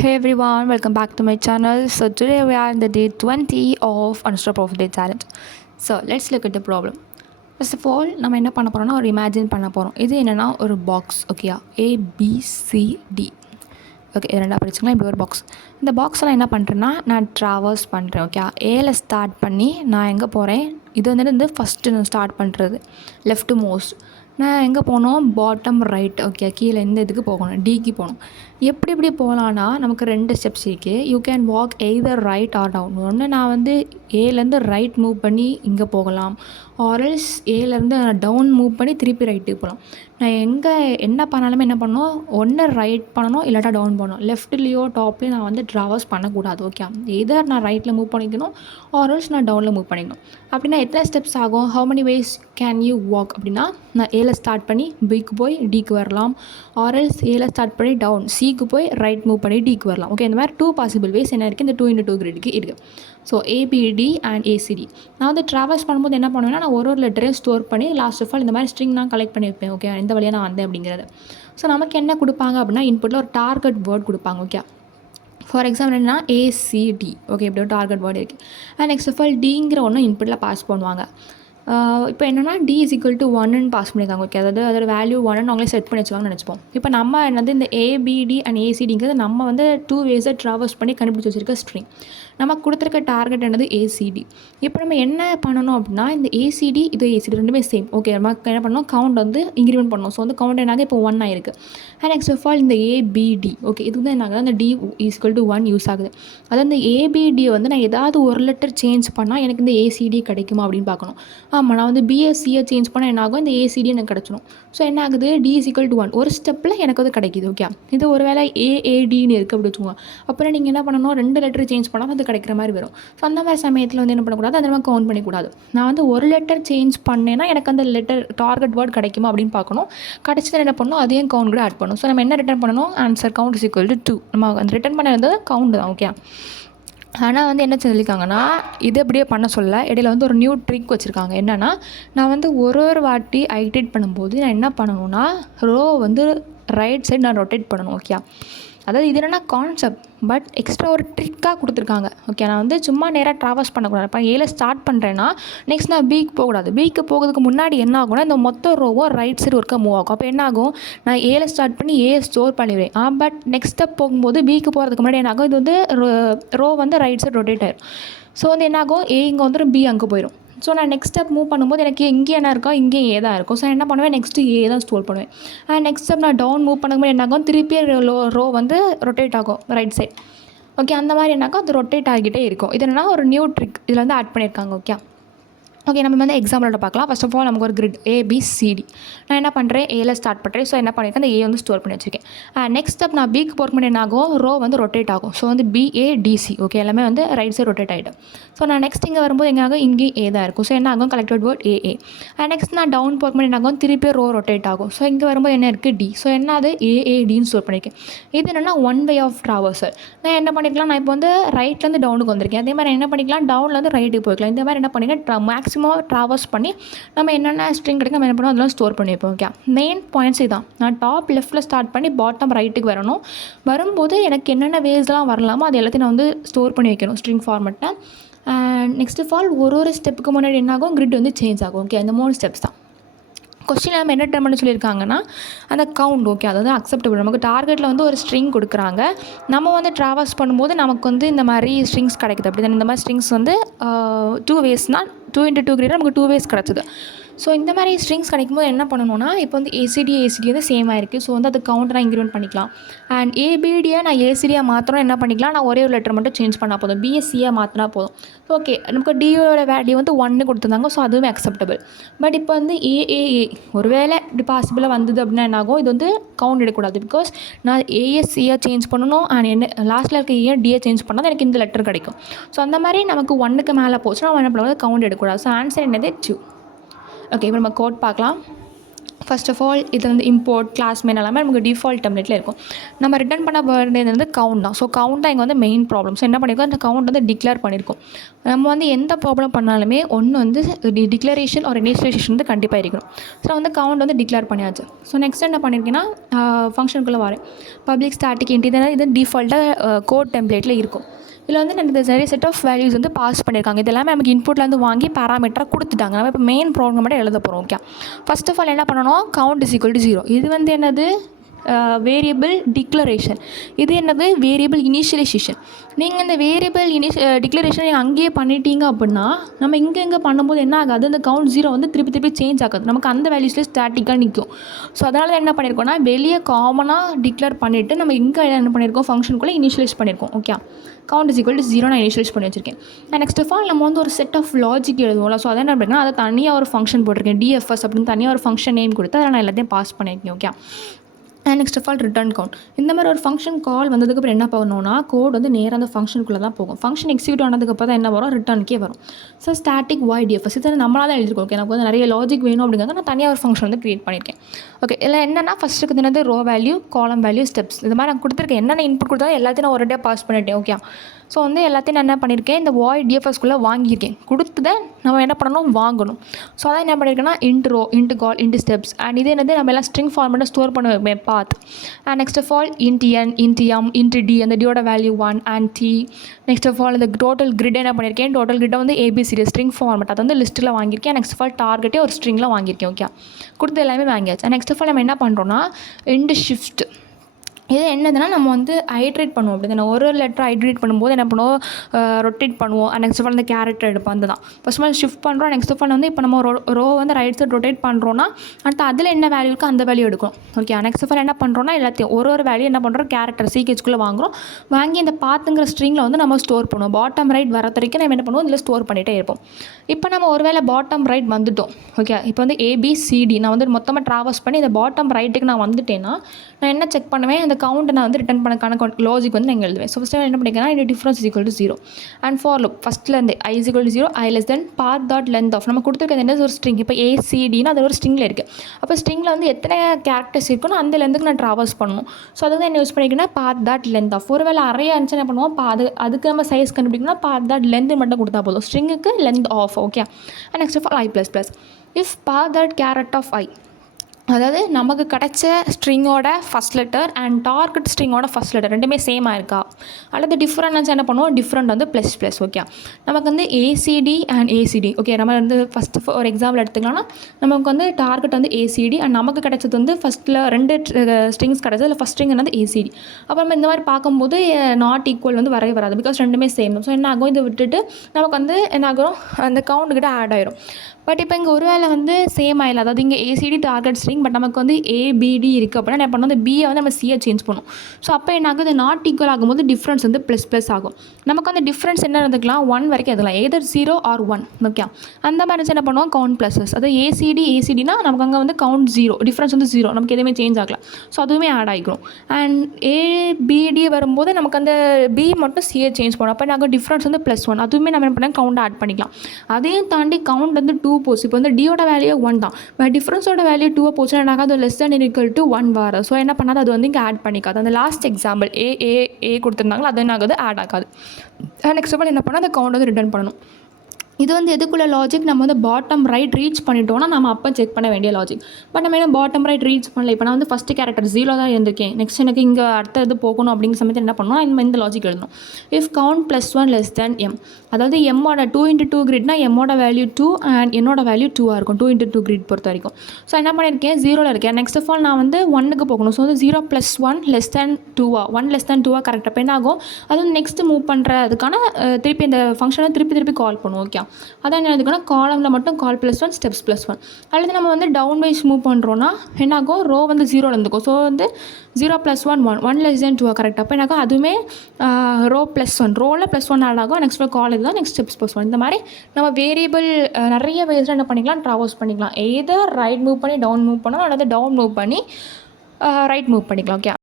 Hey everyone, welcome back to my channel. So today we are in the day 20 of Unstoppable Day Challenge. So let's look at the problem. First of all, நம்ம என்ன பண்ண போகிறோம்னா ஒரு imagine பண்ண போகிறோம். இது என்னென்னா ஒரு பாக்ஸ், ஓகேயா? ABCD. ஓகே, இது ரெண்டாக படிச்சுக்கலாம். இப்படி ஒரு பாக்ஸ். இந்த பாக்ஸில் என்ன பண்ணுறேன்னா நான் ட்ராவல்ஸ் பண்ணுறேன், ஓகே? ஏல ஸ்டார்ட் பண்ணி நான் எங்கே போகிறேன்? இது வந்து ஃபஸ்ட்டு நான் ஸ்டார்ட் பண்ணுறது லெஃப்ட் மோஸ்ட். நான் எங்கே போகணும்? Bottom right, okay? கீழே இந்த இதுக்கு போகணும், டிக்கு போகணும். எப்படி போகலான்னா நமக்கு 2 ஸ்டெப்ஸ் இருக்குது. You can walk either right or down. ஒன்று நான் வந்து ஏலேருந்து ரைட் மூவ் பண்ணி இங்கே போகலாம், ஆர்எல்ஸ் ஏலேருந்து நான் டவுன் மூவ் பண்ணி திருப்பி ரைட்டுக்கு போகலாம். நான் என்ன பண்ணாலுமே என்ன பண்ணணும், ஒன்று ரைட் பண்ணணும் இல்லாட்டா டவுன் பண்ணணும். லெஃப்ட்லேயோ டாப்லேயோ நான் வந்து ட்ராவல்ஸ் பண்ணக்கூடாது, ஓகே? எதர் நான் ரைட்டில் மூவ் பண்ணிக்கணும் ஆர்எல்ஸ் நான் டவுனில் மூவ் பண்ணிக்கணும். அப்படின்னா எத்தனை ஸ்டெப்ஸ் ஆகும்? How many ways can you walk? அப்படின்னா நான் ஏல ஸ்டார்ட் பண்ணி பிக்கு போய் டிக்கு வரலாம், ஆர்எல்ஸ் ஏல ஸ்டார்ட் பண்ணி டவுன் சிக்கு போய் ரைட் மூவ் பண்ணி டிக்கு வரலாம், ஓகே? இந்த மாதிரி 2 பாசிபிள் வேஸ் என்ன இருக்குது, இந்த 2x2 கிரிடுக்கு இருக்குது. ஸோ ABD அண்ட் ACD நான் வந்து ட்ராவல்ஸ் பண்ணும்போது என்ன பண்ணுவேன்னா நான் ஒரு லெட்டரையும் ஸ்டோர் பண்ணி லாஸ்ட் ஆஃப் ஆல் இந்த மாதிரி ஸ்ட்ரிங் நான் கலெக்ட் பண்ணி வைப்பேன், ஓகே? இந்த வழியாக நான் வந்தேன் அப்படிங்கிறது. ஸோ நமக்கு என்ன கொடுப்பாங்க அப்படின்னா இன்புட்டில் ஒரு டார்கெட் வேர்ட் கொடுப்பாங்க, ஓகே? ஃபார் எக்ஸாம்பிள் என்னன்னா ACD, ஓகே? இப்படி ஒரு டார்கெட் வேர்டு இருக்குது. அண்ட் நெக்ஸ்ட் ஆஃப் ஆல் டிங்கிற ஒன்று இன்புட்டில் பாஸ் பண்ணுவாங்க. இப்போ என்னென்னா D = 1ன்னு பாஸ் பண்ணியிருக்காங்க, ஓகே? அதாவது அதோட வேல்யூ 1ன்னு அவங்களே செட் பண்ணி வச்சுவாங்கன்னு நினச்சிப்போம். இப்போ நம்ம என்னது இந்த ABD அண்ட் ACDங்கிறது நம்ம வந்து 2 வேஸை ட்ராவல்ஸ் பண்ணி கண்டுபிடிச்சி வச்சுருக்க ஸ்ட்ரிங். நமக்கு கொடுத்துருக்க டார்கெட் என்னது ACD. இப்போ நம்ம என்ன பண்ணணும் அப்படின்னா இந்த ACD இது ACD ரெண்டுமே சேம், ஓகே? நம்ம என்ன பண்ணணும், கவுண்ட் வந்து இன்க்ரிமெண்ட் பண்ணணும். ஸோ வந்து கவுண்ட் என்னாக இப்போ 1 ஆயிருக்கு. அண்ட் நெக்ஸ்ட் ஆஃப் ஆல் இந்த ABD, ஓகே? இது வந்து என்ன ஆகுது, அந்த D = 1 யூஸ் ஆகுது. அதாவது இந்த ABD வந்து நான் ஏதாவது ஒரு லெட்டர் சேஞ்ச் பண்ணால் எனக்கு இந்த ACD கிடைக்குமா அப்படின்னு பார்க்கணும். ஆமாம், நான் வந்து BSCயை சேஞ்ச் பண்ணால் என்ன ஆகும், இந்த ACD எனக்கு கிடச்சிடும். ஸோ என்ன ஆகுது, D = 1 ஒரு ஸ்டெப்பில் எனக்கு வந்து கிடைக்கிது, ஓகே? இது ஒரு வேளை AADன்னு இருக்குது அப்படி வச்சுக்கோங்க. அப்புறம் நீங்கள் என்ன பண்ணணும், 2 லெட்டர் சேஞ்ச் பண்ணால் அது கிடைக்கிற மாதிரி வரும். ஸோ அந்த மாதிரி சமயத்தில் வந்து என்ன பண்ணக்கூடாது, அதை நம்ம கவுண்ட் பண்ணிக்கூடாது. நான் வந்து ஒரு லெட்டர் சேஞ்ச் பண்ணேன்னா எனக்கு அந்த லெட்டர் டார்கெட் வேர்ட் கிடைக்குமா அப்படின்னு பார்க்கணும். கிடச்சது என்ன பண்ணணும், அதையும் கவுண்ட் கூட ஆட் பண்ணணும். ஸோ நம்ம என்ன ரிட்டர்ன் பண்ணணும், ஆன்சர் கவுண்ட் = 2. நம்ம அந்த ரிட்டர்ன் பண்ண இருந்தது கவுண்ட் தான், ஓகே? ஆனால் வந்து என்ன சொல்லியிருக்காங்கன்னா இது அப்படியே பண்ண சொல்ல இடையில வந்து ஒரு நியூ ட்ரிக் வச்சுருக்காங்க. என்னென்னா நான் வந்து ஒரு வாட்டி ஐட்ரேட் பண்ணும்போது நான் என்ன பண்ணணும்னா ரோ வந்து ரைட் சைடு நான் ரொட்டேட் பண்ணணும், ஓகே? அதாவது இது என்னென்னா கான்செப்ட், பட் எக்ஸ்ட்ரா ஒரு ட்ரிக்காக கொடுத்துருக்காங்க, ஓகே? நான் வந்து சும்மா நேராக ட்ராவல்ஸ் பண்ணக்கூடாது. இப்போ ஏல ஸ்டார்ட் பண்ணுறேன்னா நெக்ஸ்ட் நான் பிக்கு போகக்கூடாது. பிக்கு போகிறதுக்கு முன்னாடி என்ன ஆகும்னா இந்த மொத்த ரோவும் ரைட் சைடு ஒர்க்காக மூவ் ஆகும். அப்போ என்ன ஆகும், நான் ஏல ஸ்டார்ட் பண்ணி ஸ்டோர் பண்ணிடுவேன். பட் நெக்ஸ்ட் ஸ்டெப் போகும்போது பிக்கு போகிறதுக்கு முன்னாடி என்ன ஆகும், இது வந்து ரோ வந்து ரைட் சைடு ரொட்டேட் ஆயிடும். ஸோ வந்து என்ன ஆகும், இங்கே வந்துடும், B அங்கே போயிடும். ஸோ நான் நெக்ஸ்ட் ஸ்டெப் மூவ் பண்ணும்போது எனக்கு இங்கே என்ன இருக்கோ இங்கே தான் இருக்கும். ஸோ என்ன பண்ணுவேன், நெக்ஸ்ட்டு தான் ஸ்டோர் பண்ணுவேன். அண்ட் நெக்ஸ்ட் ஸ்டெப் நான் டவுன் மூவ் பண்ணும்போது என்ன ஆகும், திருப்பி ரோ வந்து ரொட்டேட் ஆகும் ரைட் சைட், ஓகே? அந்த மாதிரி என்னாக்கும் அது ரொட்டேட் ஆகிட்டே இருக்கும். இது என்னன்னா ஒரு நியூ ட்ரிக் இதில் வந்து ஆட் பண்ணியிருக்காங்க, ஓகே? ஓகே, நம்ம வந்து எக்ஸாம்பிளோட பார்க்கலாம். ஃபர்ஸ்ட் ஆஃப் ஆல் நமக்கு ஒரு கிரிட் ABCD. நான் என்ன பண்ணுறேன், ஏல ஸ்டார்ட் பண்ணுறேன். ஸோ என்ன பண்ணியிருக்கேன், அந்த வந்து ஸ்டோர் பண்ணி வச்சுருக்கேன். நெக்ஸ்ட் ஸ்டெப் நான் பிக்கு போகிற முன்னாடி என்ன ஆகும், ரோ வந்து ரொட்டேட் ஆகும். ஸோ வந்து BADC, ஓகே? எல்லாமே வந்து ரைட் சைடு ரொட்டேட் ஆகிடும். ஸோ நான் நெக்ஸ்ட் இங்கே வரும்போது எங்கே ஆகும், இங்கே தான் இருக்கும். ஸோ என்ன ஆகும், கலெக்டட் வேர்ட் AA. நெக்ஸ்ட் நான் டவுன் போகிற முன்னாடி என்ன ஆகும், திருப்பி ரோ ரொட்டேட் ஆகும். ஸோ இங்கே வரும்போது என்ன இருக்குது, D. ஸோ என்ன அது AADன்னு ஸ்டோர் பண்ணியிருக்கேன். இது என்னென்னா 1 வே ஆஃப் ட்ராவல்ஸர். நான் என்ன பண்ணிக்கலாம், நான் இப்போ வந்து ரைட்லேருந்து டவுனுக்கு வந்திருக்கேன். அதே மாதிரி என்ன பண்ணிக்கலாம், டவுன்லேருந்து ரைட்டுக்கு போய்க்கலாம். இந்த மாதிரி என்ன பண்ணிக்கலாம், மேக்ஸிமம் ட்ராவல்ஸ் பண்ணி நம்ம என்னென்ன ஸ்ட்ரிங் கிடைக்கும் என்ன பண்ணுவோம் அதெல்லாம் ஸ்டோர் பண்ணி வைப்போம், ஓகே? மெயின் பாயிண்ட்ஸ் இதான். நான் டாப் லெஃப்ட்டில் ஸ்டார்ட் பண்ணி பாட்டம் ரைட்டுக்கு வரணும். வரும்போது எனக்கு என்னென்ன வேஸ்லாம் வரலாமோ அது எல்லாத்தையும் நான் வந்து ஸ்டோர் பண்ணி வைக்கணும் ஸ்ட்ரிங் ஃபார்மெட்டில். நெக்ஸ்ட் ஆஃப் ஆல் ஒரு ஸ்டெப்புக்கு முன்னாடி என்ன ஆகும், கிரிட் வந்து சேஞ்ச் ஆகும், ஓகே? இந்த 3 ஸ்டெப்ஸ் தான். கொஸ்டின் நம்ம என்ன டைம் பண்ண சொல்லியிருக்காங்கன்னா அந்த கவுண்ட், ஓகே? அதாவது அக்செப்டபிள். நமக்கு டார்கெட்டில் வந்து ஒரு ஸ்ட்ரிங் கொடுக்குறாங்க. நம்ம வந்து ட்ராவல்ஸ் பண்ணும்போது நமக்கு வந்து இந்த மாதிரி ஸ்ட்ரிங்ஸ் கிடைக்குது. அப்படி தான் இந்த மாதிரி ஸ்ட்ரிங்ஸ் வந்து 2 வேஸ்னால் 2x2 கிரேட் நமக்கு 2 வேஸ் கிடச்சிது. ஸோ இந்த மாதிரி ஸ்ட்ரிங்ஸ் கிடைக்கும்போது என்ன பண்ணணும்னா இப்போ வந்து ACD வந்து சேமாக இருக்குது. ஸோ வந்து அது கவுண்டராக இன்க்ரிமெண்ட் பண்ணிக்கலாம். அண்ட் ABDயை நான் ACDயாக மாற்றணும், என்ன பண்ணிக்கலாம், நான் ஒரே ஒரு லெட்டர் மட்டும் சேஞ்ச் பண்ணால் போதும், BSCயாக மாற்றினா போதும். ஓகே, நமக்கு Dயோட வேல்யூ வந்து 1 கொடுத்துருந்தாங்க. ஸோ அதுவுமே அக்செப்டபிள். பட் இப்போ வந்து AAA ஒருவேளை இப்படி பாசிபிளாக வந்தது அப்படின்னா என்ன ஆகும், இது வந்து கவுண்ட் எடுக்கக்கூடாது. பிகாஸ் நான் ASCயாக சேஞ்ச் பண்ணணும். அண்ட் என்ன லாஸ்ட்டில் இருக்க Dயை சேஞ்ச் பண்ணால் எனக்கு இந்த லெட்டர் கிடைக்கும். ஸோ அந்த மாதிரி நமக்கு 1க்கு மேலே போச்சுன்னா நம்ம என்ன பண்ணுவோம், கவுண்ட் எடுக்கக்கூடாது. ஸோ ஆன்சர் என்னது 2. ஓகே, இப்போ நம்ம கோட் பார்க்கலாம். ஃபர்ஸ்ட் ஆஃப் ஆல் இது வந்து இம்போர்ட் கிளாஸ் மெயின் எல்லாமே நமக்கு டிஃபால்ட் டெம்ப்ளேட்டில் இருக்கும். நம்ம ரிட்டர்ன் பண்ண வேண்டியது வந்து கவுண்ட் தான். ஸோ கவுண்ட் தான் இங்கே வந்து மெயின் ப்ராப்ளம். ஸோ என்ன பண்ணியிருக்கோம், அந்த கவுண்ட் வந்து டிக்ளேர் பண்ணியிருக்கோம். நம்ம வந்து எந்த ப்ராப்ளம் பண்ணாலுமே ஒன்று வந்து டிக்ளரேஷன் ஒரு இனிஷியலைசேஷன் வந்து கண்டிப்பாக இருக்கணும். ஸோ வந்து கவுண்ட் வந்து டிக்ளேர் பண்ணியாச்சு. ஸோ நெக்ஸ்ட் என்ன பண்ணியிருக்கேன்னா ஃபங்க்ஷனுக்குள்ளே வரேன். பப்ளிக் ஸ்டாட்டிக் இன்ட் இது டிஃபால்ட்டாக கோட் டெம்ப்ளேட்டில் இருக்கும். இதில் வந்து எனக்கு நிறைய செட் ஆஃப் வேல்யூஸ் வந்து பாஸ் பண்ணியிருக்காங்க. இது எல்லாமே நமக்கு இன்புட்லேருந்து வாங்கி பேராமீட்டராக கொடுத்துட்டாங்க. நம்ம இப்போ மெயின் ப்ரோக்ராம் மட்டும் எழுத போகிறோம். ஓகே, ஃபர்ஸ்ட் ஆஃப் ஆல் என்ன பண்ணணும், கவுண்ட் இஸ் ஈக்குவல் டு 0. இது வந்து என்னது, வேரியபிள் டிக்ளரேஷன். இது என்னது, வேரியபிள் இனிஷியலைசேஷன். நீங்கள் இந்த வேரியபிள் டிக்ளரேஷன் நீங்கள் அங்கேயே பண்ணிட்டீங்க அப்படின்னா நம்ம இங்கே பண்ணும்போது என்ன ஆகாது, அந்த கவுண்ட் 0 வந்து திருப்பி சேஞ்ச் ஆகாது. நமக்கு அந்த வேல்யூஸ்லேயே ஸ்டாட்டிக்காக நிற்கும். ஸோ அதனால் என்ன பண்ணியிருக்கோம்னா வெளியே காமனாக டிக்ளேர் பண்ணிவிட்டு நம்ம இங்கே என்ன பண்ணியிருக்கோம், ஃபங்க்ஷனுக்குள்ளே இனிஷியலைஸ் பண்ணியிருக்கோம். Okay, count is equal to 0 நான் இனிஷியலைஸ் பண்ணி வச்சிருக்கேன். அண்ட் நெக்ஸ்ட் ஆஃப் ஆல் நம்ம வந்து ஒரு செட் ஆஃப் லாஜிக் எழுதுவோம்ல. ஸோ அதை என்ன பண்ணிங்கன்னா அதை தனியாக ஒரு ஃபங்க்ஷன் போட்டிருக்கேன், டிஎஃப்எஸ் அப்படின்னு தனியாக ஒரு ஃபங்க்ஷன் நேம் கொடுத்து அதை நான் எல்லாத்தையும் பாஸ் பண்ணியிருக்கேன். Okay, and next of all return count. இந்த மாதிரி ஒரு ஃபங்க்ஷன் கால் வந்ததுக்கப்புறம் என்ன பண்ணணும்னா கோட் வந்து நேராக அந்த ஃபங்க்ஷனுக்குள்ளே தான் போகும். ஃபங்க்ஷன் எக்ஸிக்யூட் ஆனதுக்கப்புறம் தான் என்ன வரும், ரிட்டர்னுக்கே வரும். ஸோ ஸ்டாட்டிக் வாய்ட் டிஎஃப்எஸ் இது நம்மளாக தான் எழுதிருக்கோம். ஓகே, எனக்கு வந்து நிறைய லாஜிக் வேணும் அப்படிங்கிறத நான் தனியாக ஒரு ஃபங்க்ஷன் வந்து க்ரியேட் பண்ணியிருக்கேன். ஓகே, இதில் என்னென்னா ஃபஸ்ட்டுக்கு என்னது ரோ வேல்யூ, காலம் வேல்யூ, ஸ்டெப்ஸ். இது மாதிரி நான் கொடுத்துருக்கேன். என்னென்ன இன்புட் கொடுத்தாலும் எல்லாத்தையும் நான் ஒரு டே பாஸ் பண்ணிட்டேன். ஓகே, ஸோ வந்து எல்லாத்தையும் நான் என்ன பண்ணியிருக்கேன், இந்த வாய்ட் டிஎஃப்எஸ்குள்ளே வாங்கியிருக்கேன். கொடுத்துதை நம்ம என்ன பண்ணணும், வாங்கணும். ஸோ அதான் என்ன பண்ணியிருக்கேன்னா int row, int col, int steps. And இது என்னது, நம்ம எல்லாம் ஸ்ட்ரிங் ஃபார்மேட்டில் ஸ்டோர் பண்ணுவேன், path. And next of all int n, int m, int t, அந்த டியோட value 1 and t. Next of all இந்த டோட்டல் கிரிட் என்ன பண்ணியிருக்கேன், டோட்டல் கிரிட்டை வந்து ஏபிசிடி ஸ்ட்ரிங் ஃபார்மேட் அதை வந்து லிஸ்ட்டில் வாங்கியிருக்கேன். நெக்ஸ்ட் ஆஃப் ஆல் டார்கெட்டே ஒரு ஸ்ட்ரிங்கில் வாங்கியிருக்கேன். ஓகே, கொடுத்து எல்லாமே வாங்கியாச்சு. அண்ட் நெக்ஸ்ட் ஆஃப் ஆல் நம்ம என்ன பண்ணுறோன்னா இன்ட் ஷிஃப்ட். இது என்னதுன்னா நம்ம வந்து ஹைட்ரேட் பண்ணுவோம். அப்படி தானே ஒரு லெட்டர் ஹைட்ரேட் பண்ணும்போது என்ன பண்ணுவோம், ரொட்டேட் பண்ணுவோம். நெக்ஸ்ட் ஆஃப் ஆல் அந்த கேரக்டர் எடுப்போம். அந்த தான் ஃபஸ்ட் ஆல் ஷிஃப்ட் பண்ணுறோம். நெக்ஸ்ட் ஆஃப் ஆல் வந்து இப்போ நம்ம ரோ வந்து ரைட் சைட் ரொட்டேட் பண்ணுறோன்னா அடுத்து அதில் என்ன வேல்யூ இருக்கோ அந்த வேல்யூ எடுக்கும். ஓகே, நெக்ஸ்ட் ஆஃப் ஆல் என்ன பண்ணுறோன்னா எல்லாத்தையும் ஒரு வேல்யூ என்ன பண்ணுறோம், கேரக்டர் சீக்கேஜ்குள்ளே வாங்குகிறோம். வாங்கி இந்த பாத்துங்கிற ஸ்ட்ரிங்கில் வந்து நம்ம ஸ்டோர் பண்ணுவோம். பாட்டம் ரைட் வர வரைக்கும் நம்ம என்ன பண்ணுவோம், இதில் ஸ்டோர் பண்ணிகிட்டே இருப்போம். இப்போ நம்ம ஒரு வேளை பாட்டம் ரைட் வந்துட்டோம். ஓகே, இப்போ வந்து ஏபிசிடி நான் வந்து மொத்தமாக ட்ராவல்ஸ் பண்ணி இந்த பாட்டம் ரைட்டுக்கு நான் வந்துட்டேன்னா நான் என்ன செக் பண்ணுவேன், அந்த கவுண்ட்டை நான் வந்து ரிட்டன் பண்ணக்கான லாஜிக் வந்து நான் எழுதுவேன். ஸோ ஃபஸ்ட் என்ன பண்ணிக்கிறேன்னா இந்த difference is equal to 0 and for loop ஃபஸ்ட்லேருந்து i is equal to 0, i less than path dot length of நம்ம கொடுத்துருக்கிறது என்ன ஒரு ஸ்ட்ரிங். இப்போ ஏசிடின்னு அது ஒரு ஸ்ட்ரிங்கில் இருக்குது. அப்போ ஸ்ட்ரிங்கில் வந்து எத்தனை கேரக்டர்ஸ் இருக்குன்னு அந்த லென்த்துக்கு நான் ட்ராவல்ஸ் பண்ணணும். ஸோ அதுக்கு தான் என்ன use பண்ணிக்கிறேன்னா path dot length of. ஒரு வேளை அறையா இருந்துச்சு என்ன பண்ணுவோம், அதுக்கு நம்ம சைஸ் கண்டுபிடிக்கணும்னா path dot length மட்டும் கொடுத்தா போதும், ஸ்ட்ரிங்குக்கு length of. Okay, and next of all i plus plus if path dot character of i, அதாவது நமக்கு கிடைச்ச ஸ்ட்ரிங்கோட ஃபஸ்ட் லெட்டர் அண்ட் டார்கெட் ஸ்ட்ரிங்கோட ஃபஸ்ட் லெட்டர் ரெண்டுமே சேமாக இருக்கா, அல்லது டிஃப்ரெண்ட் என்ன பண்ணுவோம், டிஃப்ரெண்ட் வந்து ப்ளஸ் ப்ளஸ். ஓகே, நமக்கு வந்து ஏசிடி அண்ட் ஏசிடி. ஓகே, நம்ம வந்து ஃபஸ்ட்டு ஒரு எக்ஸாம்பிள் எடுத்துக்கலாம்னா நமக்கு வந்து டார்கெட் வந்து ஏசிடி அண்ட் நமக்கு கிடைச்சது வந்து ஃபஸ்ட்டில் 2 ஸ்ட்ரிங்ஸ் கிடைச்சது. இல்லை ஃபஸ்ட் ஸ்ட்ரிங் வந்து ஏசிடி. அப்போ நம்ம இந்த மாதிரி பார்க்கும்போது நாட் ஈக்குவல் வந்து வரவே வராது, பிகாஸ் ரெண்டுமே சேம். ஸோ என்ன ஆகும், இதை விட்டுட்டு நமக்கு வந்து என்ன ஆகும், அந்த கவுண்ட்டுக்கிட்ட ஆட் ஆயிரும். பட் இப்போ இங்கே ஒரு வேளை வந்து சேம் ஆயிடல, அதாவது இங்கே ஏசிடி டார்கெட் ஸ்ட்ரிங் பட் நமக்கு வந்து ஏபிடி இருக்குது அப்படின்னா என்ன பண்ணணும், அந்த பியை வந்து நம்ம சியை சேஞ்ச் பண்ணும். ஸோ அப்போ என்ன ஆகுது, நாட் ஈக்குவல் ஆகும்போது டிஃப்ரென்ஸ் வந்து ப்ளஸ் ஆகும். நமக்கு வந்து டிஃப்ரென்ஸ் என்ன இருந்துக்கலாம், 1 வரைக்கும் எதுலாம் எதர் 0 or 1. ஓகே, அந்த மாதிரி என்ன பண்ணுவோம், கவுண்ட் ப்ளஸஸ். அது ஏசிடினா நமக்கு அங்கே வந்து கவுண்ட் 0, டிஃப்ரென்ஸ் வந்து 0, நமக்கு எதுவுமே சேஞ்ச் ஆகலாம். ஸோ அதுவுமே ஆட் ஆகிக்கும். அண்ட் ஏபிடி வரும்போது நமக்கு அந்த பி மட்டும் சியை சேஞ்ச் பண்ணும். அப்போ நாங்கள் டிஃப்ரென்ஸ் வந்து +1, அதுவுமே நம்ம என்ன பண்ணால் கவுண்ட் ஆட் பண்ணிக்கலாம். அதையும் தாண்டி கவுண்ட் வந்து 2 போச்சு. இப்போ வந்து டியோட வேல்யூ 1 தான், பட் டிஃப்ரென்ஸோட வேல்யூ 2 போச்சுன்னா எனக்கு அது லெஸ் தேன் ஈக்குவல் டு 1 வர. ஸோ என்ன பண்ணாது, அது வந்து இங்கே ஆட் பண்ணிக்காது. அந்த லாஸ்ட் எக்ஸாம்பிள் ஏ கொடுத்துருந்தாங்களோ அது என்ன ஆகுது, ஆட் ஆகாது. நெக்ஸ்ட் ஆஃப் ஆல் என்ன பண்ணால் அந்த கவுண்ட் வந்து ரிட்டர்ன் பண்ணணும். இது வந்து எதுக்குள்ள லாஜிக், நம்ம வந்து பாட்டம் ரைட் ரீச் பண்ணிட்டோம்னா நம்ம அப்போ செக் பண்ண வேண்டிய லாஜிக். பட் நம்ம என்ன பாட்டம் ரைட் ரீச் பண்ணல. இப்போ நான் வந்து ஃபஸ்ட்டு கேரக்டர் 0 தான் இருந்திருக்கேன், நெக்ஸ்ட் எனக்கு இங்கே அடுத்த இது போகணும் அப்படிங்கிற சமயத்தில் என்ன பண்ணணும், இந்த லாஜிக் எழுதணும். If count +1 less than M, அதாவது எம்மோட 2x2 கிரிட்னா எம்மோட வேல்யூ 2 அண்ட் என்னோட வேல்யூ 2 இருக்கும், 2x2 கிரிட் பொறுத்த வரைக்கும். ஸோ என்ன பண்ணியிருக்கேன், 0ல் இருக்கேன். நெக்ஸ்ட் ஆஃப் ஆல் நான் வந்து 1க்கு போகணும். ஸோ வந்து 0 + 1 லெஸ் தேன் 2 1 லெஸ் தேன் 2 கரெக்டாக இப்போ என்ன ஆகும், அது வந்து நெக்ஸ்ட் மூவ் பண்ணுறதுக்கான திருப்பி இந்த ஃபங்க்ஷனை திருப்பி கால் பண்ணுவோம். ஓகே, அதான் என்ன இருக்குன்னா காலமில் மட்டும் கால் +1 ஸ்டெப்ஸ் +1. அல்லது நம்ம வந்து டவுன் வைஸ் மூவ் பண்ணுறோன்னா என்ன ஆகும், ரோ வந்து 0ல் இருந்துக்கும். ஸோ வந்து 0 + 1 1 லெஸ் தேன் 2 கரெக்டாக அப்போ எனக்கு அதுவுமே ரோ +1 ரோவில் +1 ஆட் ஆகும். நெக்ஸ்ட் கால் இதுதான், நெக்ஸ்ட் ஸ்டெப்ஸ் +1. இந்த மாதிரி நம்ம வேரியபிள் நிறைய வேஸில் என்ன பண்ணிக்கலாம், ட்ராவல்ஸ் பண்ணிக்கலாம். எதர் ரைட் மூவ் பண்ணி டவுன் மூவ் பண்ணலாம், அல்லது டவுன் மூவ் பண்ணி ரைட் மூவ் பண்ணிக்கலாம். ஓகே,